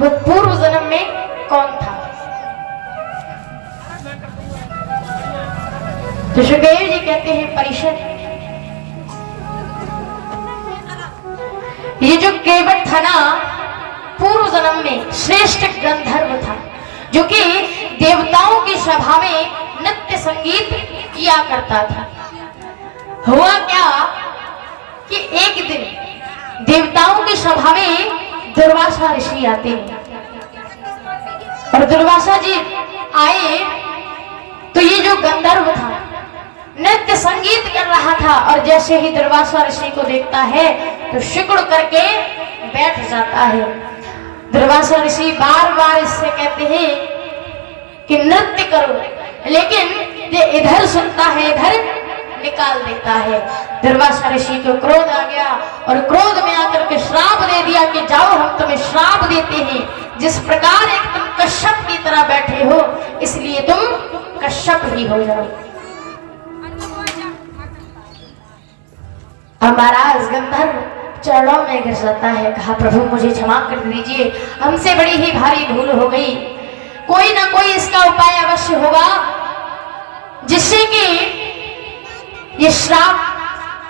वो पूर्व जन्म में कौन था। तो सुखदेव जी कहते हैं परिषद, ये जो केवट था ना, पूर्व जन्म में श्रेष्ठ गंधर्व था, जो कि देवताओं की सभा में नृत्य संगीत किया करता था। हुआ क्या कि एक दिन देवताओं की सभा में दुर्वासा ऋषि आते हैं, और दुर्वासा जी आए तो ये जो गंधर्व था नृत्य संगीत कर रहा था, और जैसे ही दुर्वासा ऋषि को देखता है तो सिकुड़ करके बैठ जाता है। दुर्वासा ऋषि बार बार इससे कहते हैं कि नृत्य करो, लेकिन ये इधर सुनता है इधर निकाल देता है। दुर्वासा ऋषि को क्रोध आ गया, और क्रोध में आकर के श्राप दे दिया कि जाओ हम तुम्हें श्राप देते हैं, जिस प्रकार एक तुम कश्यप की तरह बैठे हो इसलिए तुम कश्यप ही हो जाओ। महाराज गंधर्व चरणों में गिर जाता है, कहा प्रभु मुझे क्षमा कर दीजिए, हमसे बड़ी ही भारी भूल हो गई, कोई ना कोई इसका उपाय अवश्य होगा जिससे कि ये श्राप,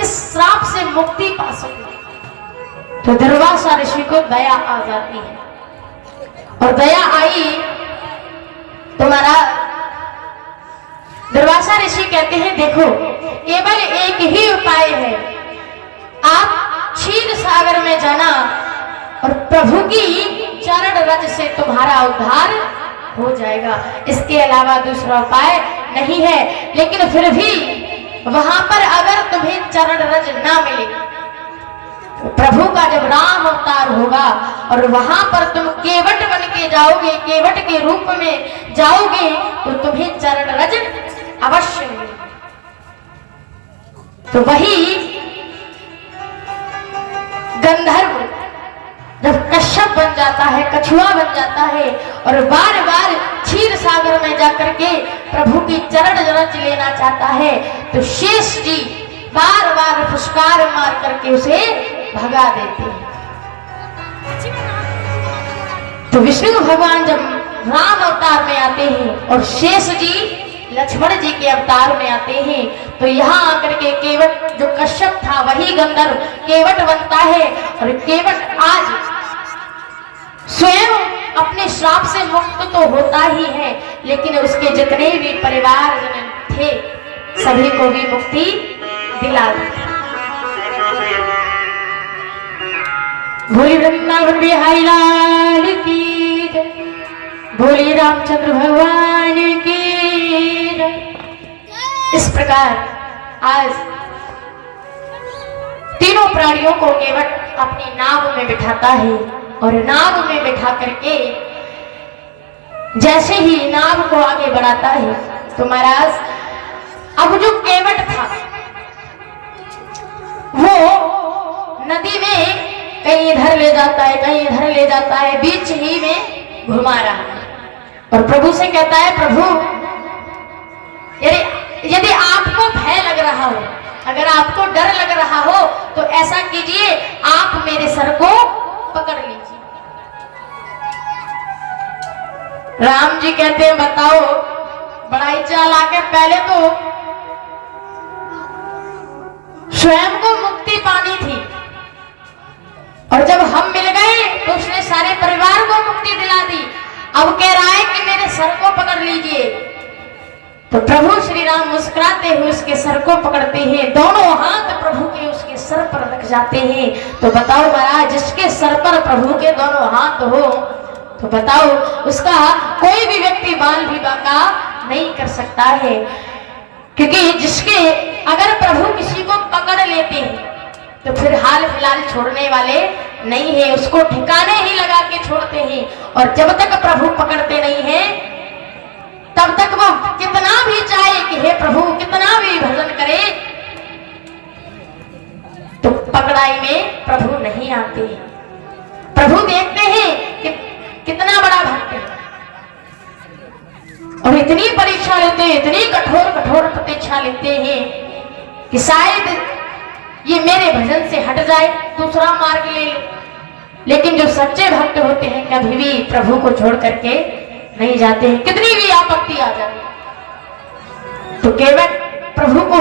इस श्राप से मुक्ति पा सके। तो दुर्वासा ऋषि को दया आ जाती है, और दया आई तो महाराज दुर्वासा ऋषि कहते हैं देखो केवल एक ही उपाय है, आप क्षीर सागर में जाना और प्रभु की चरण रज से तुम्हारा उद्धार हो जाएगा, इसके अलावा दूसरा उपाय नहीं है। लेकिन फिर भी वहां पर अगर तुम्हें चरण रज ना मिले तो प्रभु का जब राम अवतार होगा और वहां पर तुम केवट बन के जाओगे, केवट के रूप में जाओगे, तो तुम्हें चरण रज अवश्य मिलेगा। तो वही गंधर्व जब कश्यप बन जाता है, कछुआ बन जाता है, और बार बार क्षीर सागर में जाकर के प्रभु की चरण रज लेना चाहता है, तो शेष जी बार बार फुसकार मार करके उसे भगा देते हैं। तो विष्णु भगवान जब राम अवतार में आते हैं और शेष जी लक्ष्मण जी के अवतार में आते हैं, तो यहाँ आकर के केवट जो कश्यप था वही गंधर्व केवट बनता है, और केवट आज स्वयं अपने श्राप से मुक्त तो होता ही है, लेकिन उसके जितने भी परिवारजन थे सभी को भी मुक्ति दिला दी। भोली वृंदावन बिहारी लाल की जय, भोली रामचंद्र भगवान की जय। इस प्रकार आज तीनों प्राणियों को केवट अपनी नाव में बिठाता है, और नाव में बिठा करके जैसे ही नाव को आगे बढ़ाता है तो महाराज अब जो केवट था वो नदी में कहीं इधर ले जाता है कहीं इधर ले जाता है, बीच ही में घुमा रहा है, और प्रभु से कहता है प्रभु यदि आपको भय लग रहा हो, अगर आपको डर लग रहा हो तो ऐसा कीजिए आप मेरे सर को पकड़ लीजिए। राम जी कहते हैं बताओ बड़ाई चाल आके पहले तो स्वयं को मुक्ति पानी थी, और जब हम मिल गए तो उसने सारे परिवार को मुक्ति दिला दी, अब कह रहा है कि मेरे सर को पकड़ लीजिए। तो प्रभु श्री राम मुस्कुराते हुए उसके सर को पकड़ते हैं, दोनों हाथ प्रभु के उसके सर पर रख जाते हैं। तो बताओ महाराज जिसके सर पर प्रभु के दोनों हाथ हो तो बताओ उसका कोई भी व्यक्ति बाल भी बांका नहीं कर सकता है, क्योंकि जिसके अगर प्रभु किसी को पकड़ लेते हैं तो फिर हाल फिलहाल छोड़ने वाले नहीं है, उसको ठिकाने ही लगा के छोड़ते हैं, और जब तक प्रभु पकड़ते नहीं है तब तक वो कितना भी चाहे कि हे प्रभु कितना भी भजन करे तो पकड़ाई में प्रभु नहीं आते। प्रभु देखते हैं कि कितना बड़ा भक्त है, और इतनी परीक्षा लेते हैं, इतनी कठोर कठोर प्रतीक्षा लेते हैं कि शायद ये मेरे भजन से हट जाए, दूसरा मार्ग ले ले, लेकिन जो सच्चे भक्त होते हैं कभी भी प्रभु को छोड़ करके नहीं जाते हैं, कितनी भी आपत्ति आ जाए तो केवल प्रभु को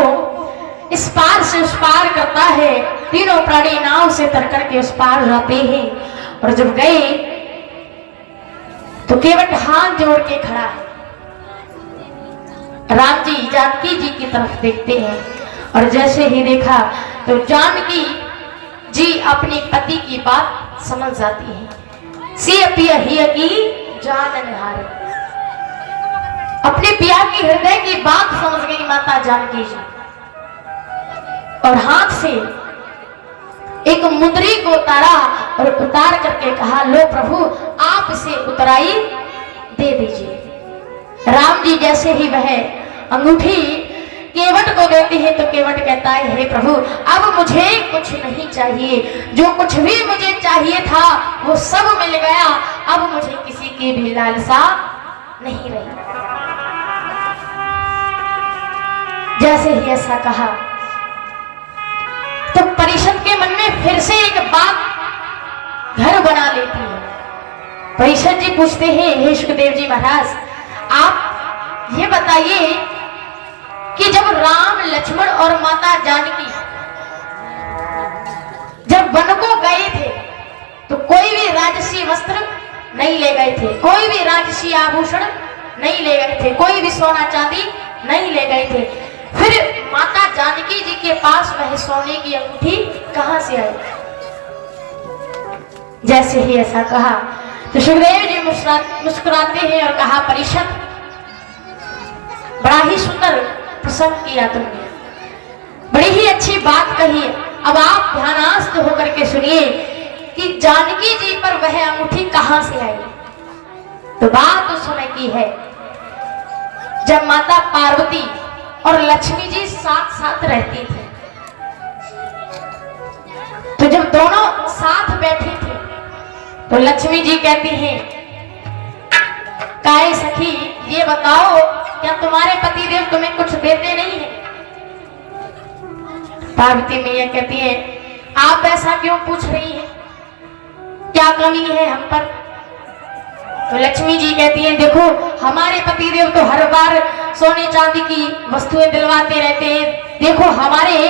इस पार से उस पार करता है। तीनों प्राणी नाव से तर करके उस पार जाते हैं और जब गए तो केवट हाथ जोड़ के खड़ा है। राम जी जानकी जी की तरफ देखते हैं और जैसे ही देखा तो जानकी जी अपने पति की बात समझ जाती है। सी पिया ही की जान निहारे, अपने पिया की हृदय की बात समझ गई माता जानकी जी और हाथ से एक मुंदरी को उतारा और उतार करके कहा, लो प्रभु आप इसे उतराई दे दीजिए। राम जी जैसे ही वह अंगूठी केवट को देते हैं तो केवट कहता है, हे प्रभु अब मुझे कुछ नहीं चाहिए, जो कुछ भी मुझे चाहिए था वो सब मिल गया, अब मुझे किसी की भी लालसा नहीं रही। जैसे ही ऐसा कहा तो परिषद के मन में फिर से एक बात घर बना लेती है। परिषद जी पूछते हैं, हे सुखदेव जी महाराज आप ये बताइए कि जब राम लक्ष्मण और माता जानकी जब वन को गए थे तो कोई भी राजसी वस्त्र नहीं ले गए थे, कोई भी राजसी आभूषण नहीं ले गए थे, कोई भी सोना चांदी नहीं ले गए थे, फिर माता जानकी जी के पास वह सोने की अंगूठी कहां से आई? जैसे ही ऐसा कहा तो सुखदेव जी मुस्कुराते हैं और कहा, परिषद बड़ा ही सुंदर प्रसंग किया तुमने, बड़ी ही अच्छी बात कही। अब आप ध्यानस्थ होकर के सुनिए कि जानकी जी पर वह अंगूठी कहां से आई। तो बात उस समय की है जब माता पार्वती और लक्ष्मी जी साथ साथ रहती थी। तो जब दोनों साथ बैठी थी तो लक्ष्मी जी कहती हैं, काहे सखी ये बताओ क्या तुम्हारे पतिदेव तुम्हें कुछ देते नहीं है? पार्वती मैया कहती है, आप ऐसा क्यों पूछ रही हैं, क्या कमी है हम पर? तो लक्ष्मी जी कहती हैं, देखो हमारे पतिदेव तो हर बार सोने चांदी की वस्तुएं दिलवाते रहते हैं, देखो हमारे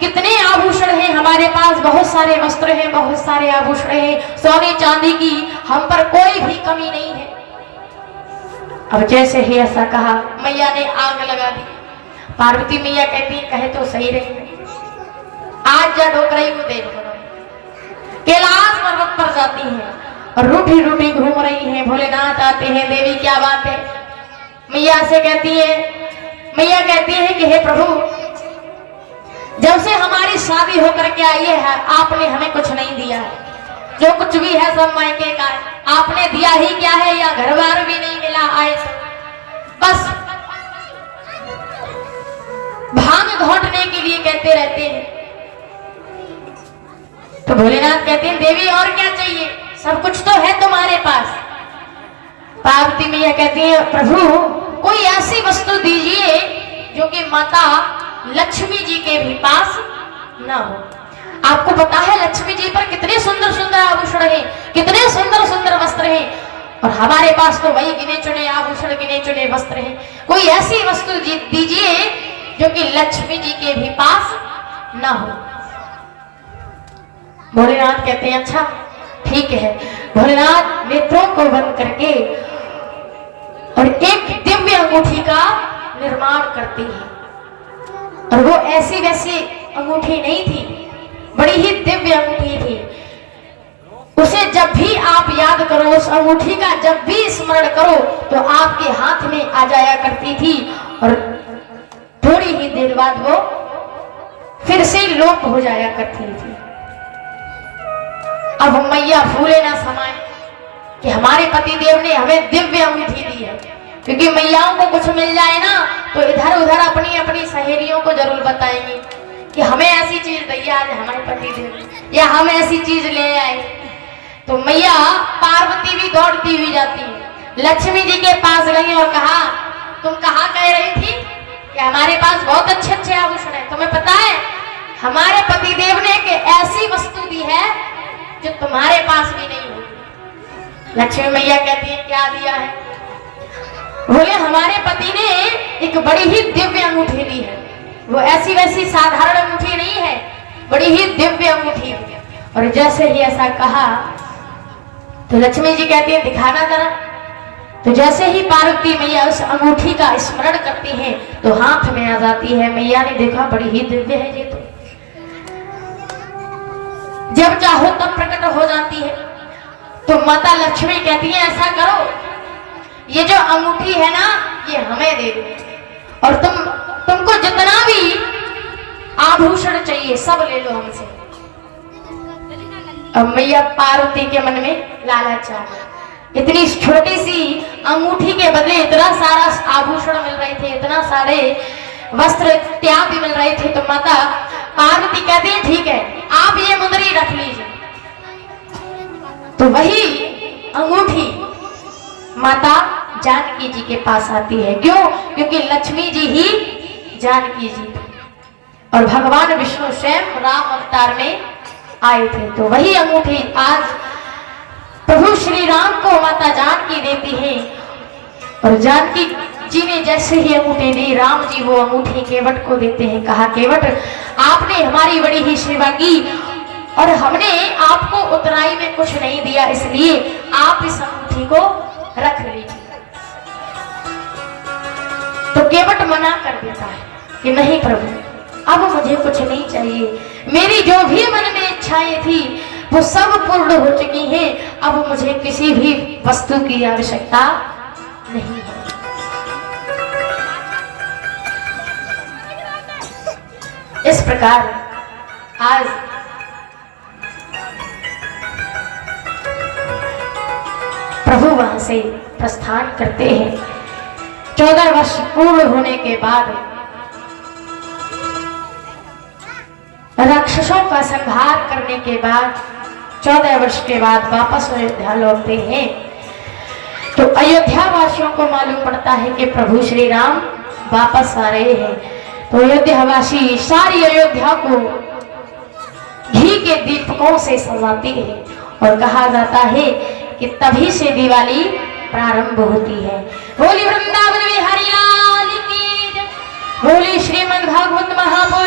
कितने आभूषण हैं, हमारे पास बहुत सारे वस्त्र हैं, बहुत सारे आभूषण हैं, सोने चांदी की हम पर कोई भी कमी नहीं है। अब जैसे ही ऐसा कहा मैया ने आग लगा दी। पार्वती मैया कहती है, कहे तो सही रही, आज जा डोकराई को देखो, कैलाश पर्वत पर जाती हैं और रूठी रूठी घूम रही हैं, भोलेनाथ आते हैं, देवी क्या बात है? मैया से कहती है, मैया कहती है कि हे प्रभु जब से हमारी शादी होकर के आई है आपने हमें कुछ नहीं दिया है, जो कुछ भी है सब मायके का है, आपने दिया ही क्या है, या घर बार भी नहीं मिला, आए बस भांग घोटने के लिए कहते रहते हैं। तो भोलेनाथ कहते हैं, देवी और क्या चाहिए, सब कुछ तो है तुम्हारे पास। पार्वती मैया कहती है, प्रभु कोई ऐसी वस्तु दीजिए जो कि माता लक्ष्मी जी के भी पास न हो। आपको पता है लक्ष्मी जी पर कितने सुंदर सुंदर आभूषण हैं, कितने सुंदर सुंदर वस्त्र हैं, और हमारे पास तो वही गिने चुने आभूषण, गिने चुने वस्त्र हैं। कोई ऐसी वस्तु दीजिए जो कि लक्ष्मी जी के भी पास न हो। भोलेनाथ कहते हैं, अच्छा ठीक है। भोलेनाथ नेत्रों को बंद करके और एक दिव्य अंगूठी का निर्माण करती है, और वो ऐसी वैसी अंगूठी नहीं थी, बड़ी ही दिव्य अंगूठी थी। उसे जब भी आप याद करो, उस अंगूठी का जब भी स्मरण करो तो आपके हाथ में आ जाया करती थी, और थोड़ी ही देर बाद वो फिर से लोप हो जाया करती थी। अब मैया फूले ना समाए कि हमारे पतिदेव ने हमें दिव्य अंगूठी दी है, क्योंकि मैयाओं को कुछ मिल जाए ना तो इधर उधर अपनी अपनी सहेलियों को जरूर बताएंगे कि हमें ऐसी चीज दी आज हमारे पतिदेव, या हम ऐसी चीज ले आए। तो मैया पार्वती भी दौड़ती हुई जाती है, लक्ष्मी जी के पास गई और कहा, तुम कहाँ कह रही थी कि हमारे पास बहुत अच्छे अच्छे आभूषण है, तुम्हें पता है हमारे पतिदेव ने एक ऐसी वस्तु दी है जो तुम्हारे पास भी नहीं होगी। लक्ष्मी मैया कहती है क्या दिया है? बोले हमारे पति ने एक बड़ी ही दिव्य अंगूठी दी है। वो ऐसी वैसी साधारण अंगूठी नहीं है, बड़ी ही दिव्य अंगूठी। और जैसे ही ऐसा कहा तो लक्ष्मी जी कहती है दिखाना जरा। तो जैसे ही पार्वती मैया उस अंगूठी का स्मरण करती हैं तो हाथ में आ जाती है। मैया ने देखा बड़ी ही दिव्य है ये तो, जब चाहो तब प्रकट हो जाती है। तो माता लक्ष्मी कहती है ऐसा करो, ये जो अंगूठी है ना ये हमें दे दो, और तुमको जितना भी आभूषण चाहिए सब ले लो हमसे। अब मैया पार्वती के मन में लालच आ गया। इतनी छोटी सी अंगूठी के बदले इतना सारा आभूषण मिल रहे थे, इतना सारे वस्त्र इत्यादि मिल रहे थे। तो माता पार्वती कहती है ठीक है आप ये मुंदरी रख लीजिए। तो वही अंगूठी माता जानकी जी के पास आती है। क्यों? क्योंकि लक्ष्मी जी ही जानकी जी थी और भगवान विष्णु स्वयं राम अवतार में आए थे। तो वही अंगूठी आज प्रभु श्री राम को माता जानकी देती है। और जानकी जी ने जैसे ही अंगूठी दी, राम जी वो अंगूठी केवट को देते हैं। कहा केवट आपने हमारी बड़ी ही सेवा की और हमने आपको उतराई में कुछ नहीं दिया, इसलिए आप इस अंगूठी को रख लीजिए। तो केवट मना कर देता है कि नहीं प्रभु अब मुझे कुछ नहीं चाहिए, मेरी जो भी मन में इच्छाएं थी वो सब पूर्ण हो चुकी हैं, अब मुझे किसी भी वस्तु की आवश्यकता नहीं है। इस प्रकार आज प्रभु वहां से प्रस्थान करते हैं। 14 वर्ष पूर्ण होने के बाद राक्षसों का संहार करने के बाद 14 वर्ष के बाद वापस अयोध्या लौटते हैं। तो अयोध्या वासियों को मालूम पड़ता है कि प्रभु श्री राम वापस आ रहे हैं। तो अयोध्या वासी सारी अयोध्या को घी के दीपकों से सजाती है और कहा जाता है कि तभी से दिवाली प्रारंभ होती है। बोली वृंदावन बिहारी लाल की जय, बोली श्रीमद् भागवत महापुराण